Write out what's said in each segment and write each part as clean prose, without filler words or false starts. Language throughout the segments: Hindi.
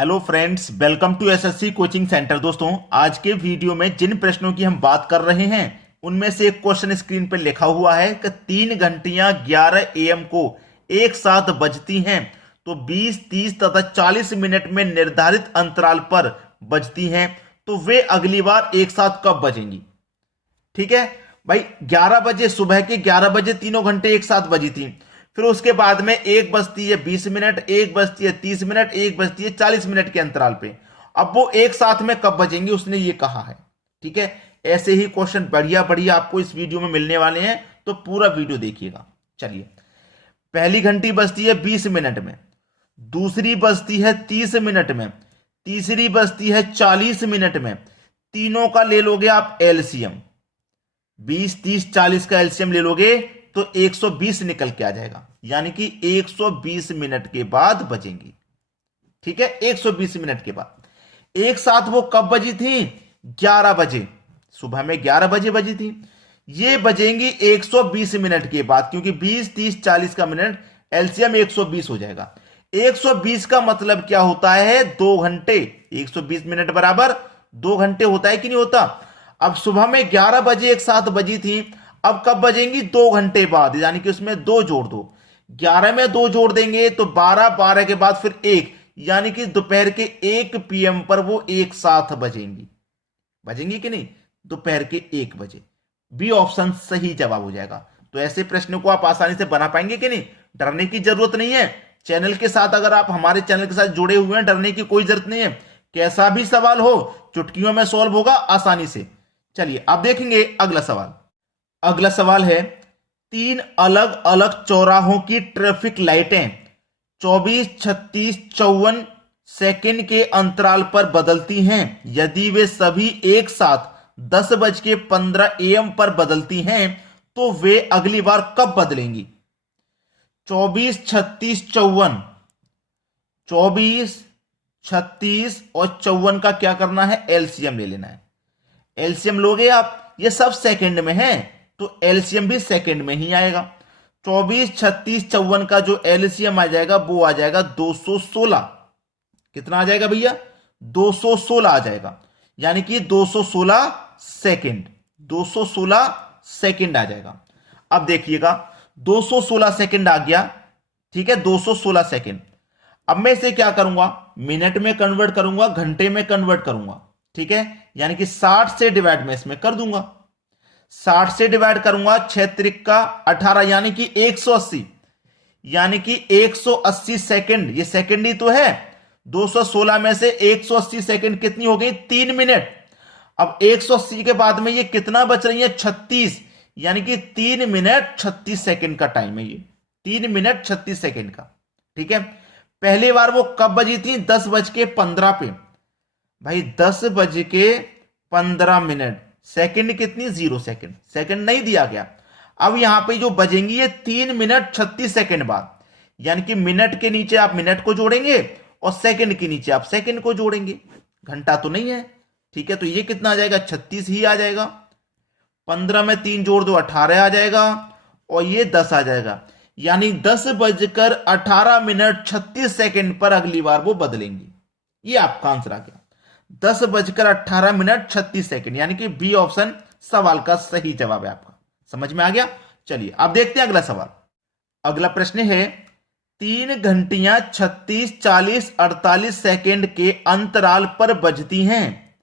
Hello friends, welcome to SSC coaching centre. दोस्तों, आज के वीडियो में जिन प्रश्नों की हम बात कर रहे हैं उनमें से एक क्वेश्चन स्क्रीन पर लिखा हुआ है कि 3 घंटियां 11 AM को एक साथ बजती हैं तो 20, 30 तथा 40 मिनट में निर्धारित अंतराल पर बजती हैं, तो वे अगली बार एक साथ कब बजेंगी। ठीक है भाई, 11 बजे, सुबह के 11 बजे तीनों घंटे एक साथ बजी थी। फिर उसके बाद में एक बजती है 20 मिनट, एक बजती है 30 मिनट, एक बजती है 40 मिनट के अंतराल पे। अब वो एक साथ में कब बजेंगी उसने ये कहा है। ठीक है, ऐसे ही क्वेश्चन बढ़िया बढ़िया आपको इस वीडियो में मिलने वाले हैं, तो पूरा वीडियो देखिएगा। चलिए, पहली घंटी बजती है 20 मिनट में, दूसरी बजती है 30 मिनट में, तीसरी बजती है 40 मिनट में। तीनों का ले लोगे आप एलसीएम, 20, 30, 40 का एलसीएम ले लोगे तो 120 निकल के आ जाएगा, यानी कि 120 मिनट के बाद बजेंगी। ठीक है, 120 मिनट के बाद। एक साथ वो कब बजी थी? 11 बजे, सुबह में 11 बजे बजी थी। ये बजेंगी 120 मिनट के बाद, क्योंकि 20, 30, 40 का मिनट एलसीएम 120 हो जाएगा। 120 का मतलब क्या होता है? 2 घंटे। 120 मिनट बराबर 2 घंटे होता है कि नहीं होता? अब सुबह में 11 बजे एक साथ बजी थी, अब कब बजेंगी? 2 घंटे बाद, यानी कि उसमें 2 जोड़ दो। 11 में 2 जोड़ देंगे तो 12, 12 के बाद फिर 1, यानी कि दोपहर के 1 PM पर वो एक साथ बजेंगी। बजेंगी कि नहीं? दोपहर के 1 बजे। बी ऑप्शन सही जवाब हो जाएगा। तो ऐसे प्रश्नों को आप आसानी से बना पाएंगे कि नहीं? डरने की जरूरत नहीं है। चैनल के साथ, अगर आप हमारे चैनल के साथ जुड़े हुए हैं, डरने की कोई जरूरत नहीं है। कैसा भी सवाल हो चुटकियों में सॉल्व होगा आसानी से। चलिए, आप देखेंगे अगला सवाल। अगला सवाल है, 3 अलग अलग चौराहों की ट्रैफिक लाइटें 24, 36, 54 सेकंड के अंतराल पर बदलती हैं। यदि वे सभी एक साथ 10:15 AM पर बदलती हैं तो वे अगली बार कब बदलेंगी? 24, 36, 54, 24, 36 और 54 का क्या करना है? एलसीएम ले लेना है। एलसीएम लोगे आप, ये सब सेकंड में है तो एलसीएम भी सेकंड में ही आएगा। 24, 36, 54 का जो एलसीएम आ जाएगा वो आ जाएगा 216। कितना आ जाएगा भैया? 216 आ जाएगा, यानी कि 216 सेकंड। 216 सेकंड आ जाएगा। अब देखिएगा, 216 सेकंड आ गया। ठीक है, 216 सेकंड। अब मैं इसे क्या करूंगा? मिनट में कन्वर्ट करूंगा, घंटे में कन्वर्ट करूंगा। ठीक है, यानी कि 60 से डिवाइड में इसमें कर दूंगा। 60 से डिवाइड करूंगा, 6 त्रिक 18, यानी कि 180, यानी कि 180 सेकंड। ये सेकंड ही तो है। 216 में से 180 सेकंड कितनी हो गई? 3 मिनट। अब 180 के बाद में ये कितना बच रही है? 36, यानी कि 3 मिनट 36 सेकंड का टाइम है ये। 3 मिनट 36 सेकंड का। ठीक है, पहली बार वो कब बजी थी? 10:15 पे। भाई 10:15। सेकंड कितनी? 0 सेकंड। सेकंड नहीं दिया गया। अब यहां पे जो बजेंगी ये 3 मिनट 36 सेकंड बाद, यानी कि मिनट के नीचे आप मिनट को जोड़ेंगे और सेकंड के नीचे आप सेकंड को जोड़ेंगे। घंटा तो नहीं है। ठीक है, तो ये कितना आ जाएगा? 36 ही आ जाएगा। 15 में 3 जोड़ दो, 18 आ जाएगा, और ये 10 आ जाएगा, यानी 10:18 36 सेकंड पर अगली बार वो बदलेंगी। ये आपका आंसर आ गया, 10:18 36 सेकंड, यानी कि बी ऑप्शन सवाल का सही जवाब है आपका। समझ में आ गया? चलिए, आप देखते हैं अगला सवाल। अगला प्रश्न है, 3 घंटियां 36, 40, 48 सेकंड के अंतराल पर बजती हैं।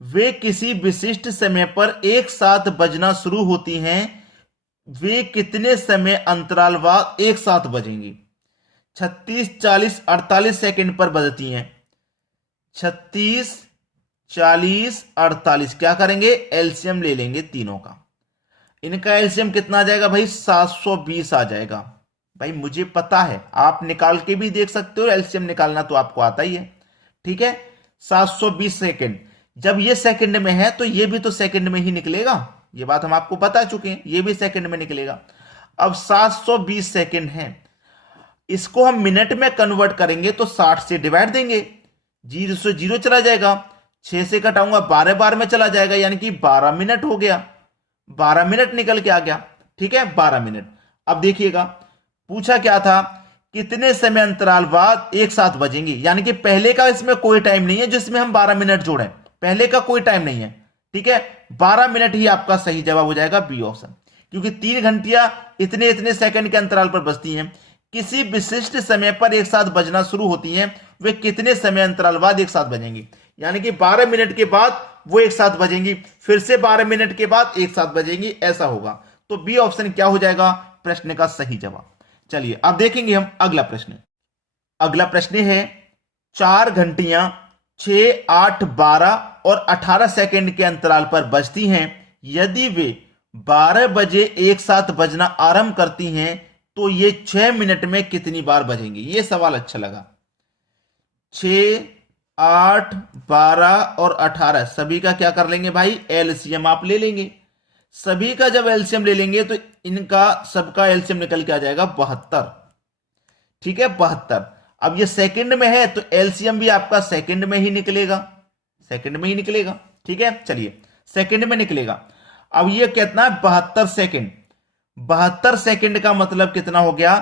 वे किसी विशिष्ट समय पर एक साथ बजना शुरू होती हैं। वे कितने समय अंतराल बाद एक साथ बजेंगी? 36, 40, 48 सेकंड पर बजती हैं। 36, 40, 48 क्या करेंगे? एलसीएम ले लेंगे तीनों का। इनका एलसीएम कितना आ जाएगा भाई? 720 आ जाएगा। भाई मुझे पता है, आप निकाल के भी देख सकते हो, एलसीएम निकालना तो आपको आता ही है। ठीक है, 720 सेकंड। जब ये सेकंड में है तो ये भी तो सेकंड में ही निकलेगा। ये बात हम आपको बता चुके हैं, ये भी सेकंड में निकलेगा। अब 720 सेकंड है, इसको हम मिनट में कन्वर्ट करेंगे तो 60 से डिवाइड देंगे, 0 से 0 चला जाएगा, 6 से कटाऊंगा 12 बार में चला जाएगा, यानी कि 12 मिनट हो गया। 12 मिनट निकल के आ गया। ठीक है, 12 मिनट। अब देखिएगा, पूछा क्या था कितने समय अंतराल बाद एक साथ बजेंगी। यानी कि पहले का इसमें कोई टाइम नहीं है जिसमें हम 12 मिनट जोड़ें, पहले का कोई टाइम नहीं है। ठीक है, 12 मिनट ही आपका सही जवाब हो जाएगा बी ऑप्शन, क्योंकि 3 घंटियां इतने इतने सेकंड के अंतराल पर बजती हैं। किसी विशिष्ट समय पर एक साथ बजना शुरू होती हैं, वे कितने समय अंतराल बाद एक साथ बजेंगी। यानी कि 12 मिनट के बाद वो एक साथ बजेंगी, फिर से 12 मिनट के बाद एक साथ बजेंगी, ऐसा होगा। तो बी ऑप्शन क्या हो जाएगा प्रश्न का सही जवाब। चलिए अब देखेंगे हम अगला प्रश्न। अगला प्रश्न है 4 घंटियां 6, 8, 12 और 18 सेकंड के अंतराल पर बजती हैं। यदि वे 12 बजे एक साथ बजना आरंभ करती हैं तो ये 6 मिनट में कितनी बार बजेंगी। ये सवाल अच्छा लगा। 6, 8, 12 और 18 सभी का क्या कर लेंगे भाई, एलसीएम आप ले लेंगे। सभी का जब एलसीएम ले लेंगे तो इनका सबका एलसीएम निकल के आ जाएगा 72। ठीक है, 72। अब ये सेकंड में है तो एलसीएम भी आपका सेकंड में ही निकलेगा, सेकंड में ही निकलेगा। ठीक है, चलिए सेकंड में निकलेगा। अब ये कितना है 72 सेकंड। 72 सेकंड का मतलब कितना हो गया,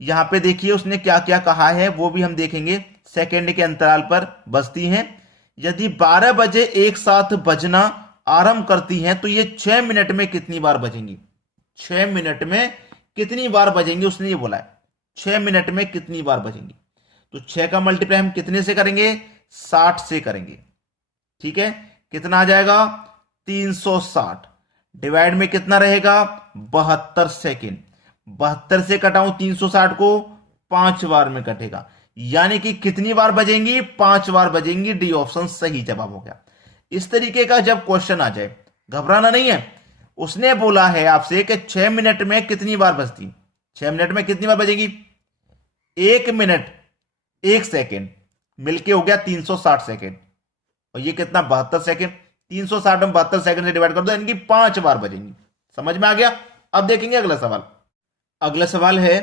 यहां पे देखिए उसने क्या क्या कहा है वो भी हम देखेंगे। सेकंड के अंतराल पर बजती हैं। यदि 12 बजे एक साथ बजना आरंभ करती हैं तो ये 6 मिनट में कितनी बार बजेंगी। 6 मिनट में कितनी बार बजेंगी उसने ये बोला है, 6 मिनट में कितनी बार बजेंगी। तो 6 का मल्टीप्लाई हम कितने से करेंगे, 60 से करेंगे। ठीक है, कितना आ जाएगा 360। डिवाइड में कितना रहेगा 72 सेकेंड। 72 से कटाऊं 360 को, 5 बार में कटेगा। यानी कि कितनी बार बजेंगी, 5 बार बजेंगी। डी ऑप्शन सही जवाब हो गया। इस तरीके का जब क्वेश्चन आ जाए घबराना नहीं है। उसने बोला है आपसे कि 6 मिनट में कितनी बार बजती, 6 मिनट में कितनी बार बजेगी। 1 मिनट 1 सेकेंड मिलके हो गया 360 सेकेंड, और ये कितना 72 सेकेंड। 360 में 72 सेकंड से डिवाइड कर दो, इनकी 5 बार बजेंगी। समझ में आ गया। अब देखेंगे अगला सवाल। अगला सवाल है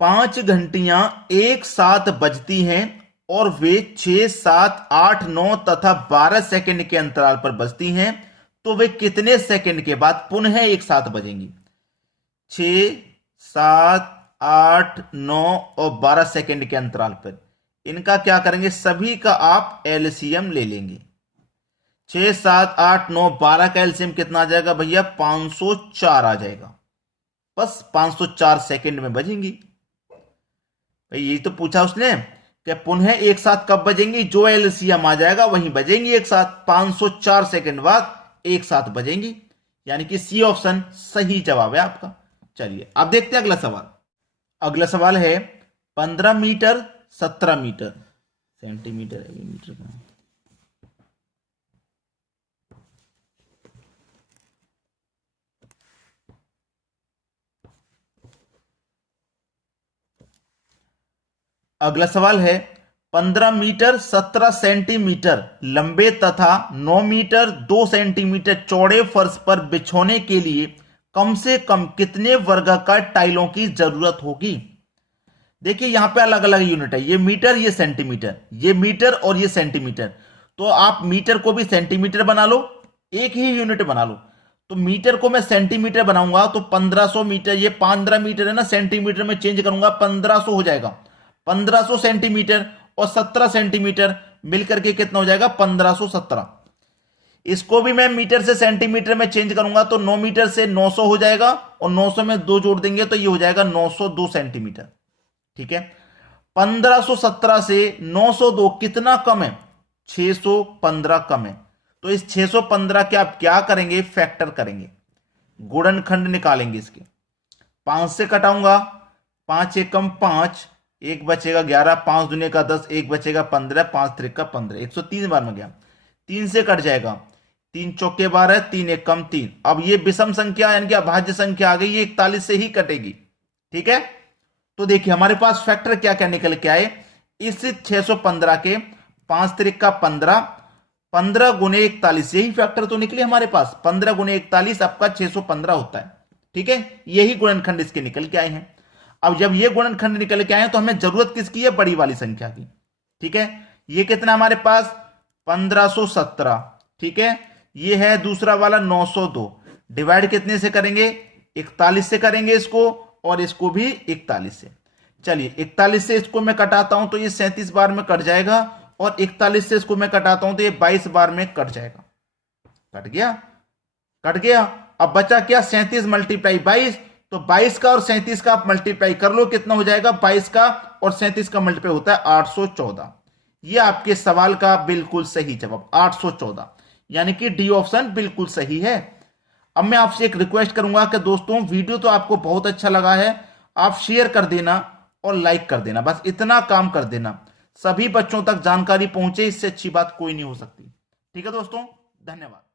5 घंटियां एक साथ बजती हैं और वे 6, 7, 8, 9 तथा 12 सेकंड के अंतराल पर बजती हैं तो वे कितने सेकंड के बाद पुनः एक साथ बजेंगी। 6, 7, 8, 9 और 12 सेकंड के अंतराल पर इनका क्या करेंगे, सभी का आप एलसीएम ले लेंगे। 6, 7, 8, 9, 12 का एलसीएम कितना आ जाएगा भैया, 504 आ जाएगा। बस 504 सेकंड में बजेंगी। भाई यही तो पूछा उसने कि पुनः एक साथ कब बजेंगी, जो एलसीएम आ जाएगा वहीं बजेंगी एक साथ। 504 सेकंड बाद एक साथ बजेंगी, यानी कि सी ऑप्शन सही जवाब है आपका। चलिए अब देखते हैं अगला सवाल। अगला सवाल है 15 मीटर 17 मीटर सेंटीमीटर है, मीटर का अगला सवाल है 15 मीटर 17 सेंटीमीटर लंबे तथा 9 मीटर 2 सेंटीमीटर चौड़े फर्श पर बिछोने के लिए कम से कम कितने वर्गाकार टाइलों की जरूरत होगी। देखिए यहां पे अलग अलग यूनिट है, ये मीटर ये सेंटीमीटर, ये मीटर और ये सेंटीमीटर। तो आप मीटर को भी सेंटीमीटर बना लो, एक ही यूनिट बना लो। तो मीटर को मैं सेंटीमीटर बनाऊंगा तो 1500 मीटर, ये 15 मीटर है ना, सेंटीमीटर में चेंज करूंगा 1500 हो जाएगा। 1500 सेंटीमीटर और 17 सेंटीमीटर मिलकर के कितना हो जाएगा 1517। इसको भी मैं मीटर से सेंटीमीटर में चेंज करूंगा तो 9 मीटर से 900 हो जाएगा, और 900 में 2 जोड़ देंगे तो ये हो जाएगा 902 सेंटीमीटर। ठीक है, 1517 से 902 कितना कम है, 615 कम है। तो इस 615 के आप क्या करेंगे, फैक्टर करेंगे, गुणनखंड निकालेंगे। इसके 5 से कटाऊंगा, 5 एकम 5, 1 बचेगा 11, 5 दूने का 10, 1 बचेगा 15, 5 त्रिक का 15, 103 बार में गया। 3 से कट जाएगा, 3 चौके 12, 3 एकम 3। अब ये विषम संख्या यानी कि अभाज्य संख्या आ गई, ये 41 से ही कटेगी। ठीक है, तो देखिए हमारे पास फैक्टर क्या क्या निकल के आए इस 615 के। 5 त्रिक का 15, 15 गुने 41, यही फैक्टर तो निकले हमारे पास। 15 गुने 41 आपका 615 होता है। ठीक है, यही गुणनखंड इसके निकल के आए हैं। अब जब ये गुणनखंड निकल के आए तो हमें जरूरत किसकी है, बड़ी वाली संख्या की। ठीक है, ये कितना हमारे पास 1517। ठीक है, ये है दूसरा वाला 902। डिवाइड कितने से करेंगे, 41 से करेंगे इसको, और इसको भी 41 से। चलिए 41 से इसको मैं कटाता हूं तो ये 37 बार में कट जाएगा, और 41 से इसको मैं कटाता हूं तो ये 22 बार में कट जाएगा। कट गया, कट गया। अब बचा क्या, 37 मल्टीप्लाई 22, तो 22 का और 37 का आप मल्टीप्लाई कर लो, कितना हो जाएगा, 22 का और 37 का मल्टीप्लाई होता है 814। ये आपके सवाल का बिल्कुल सही जवाब 814, यानी कि डी ऑप्शन बिल्कुल सही है। अब मैं आपसे एक रिक्वेस्ट करूंगा कि दोस्तों वीडियो तो आपको बहुत अच्छा लगा है, आप शेयर कर देना और लाइक कर देना, बस इतना काम कर देना, सभी बच्चों तक जानकारी पहुंचे, इससे अच्छी बात कोई नहीं हो सकती। ठीक है दोस्तों, धन्यवाद।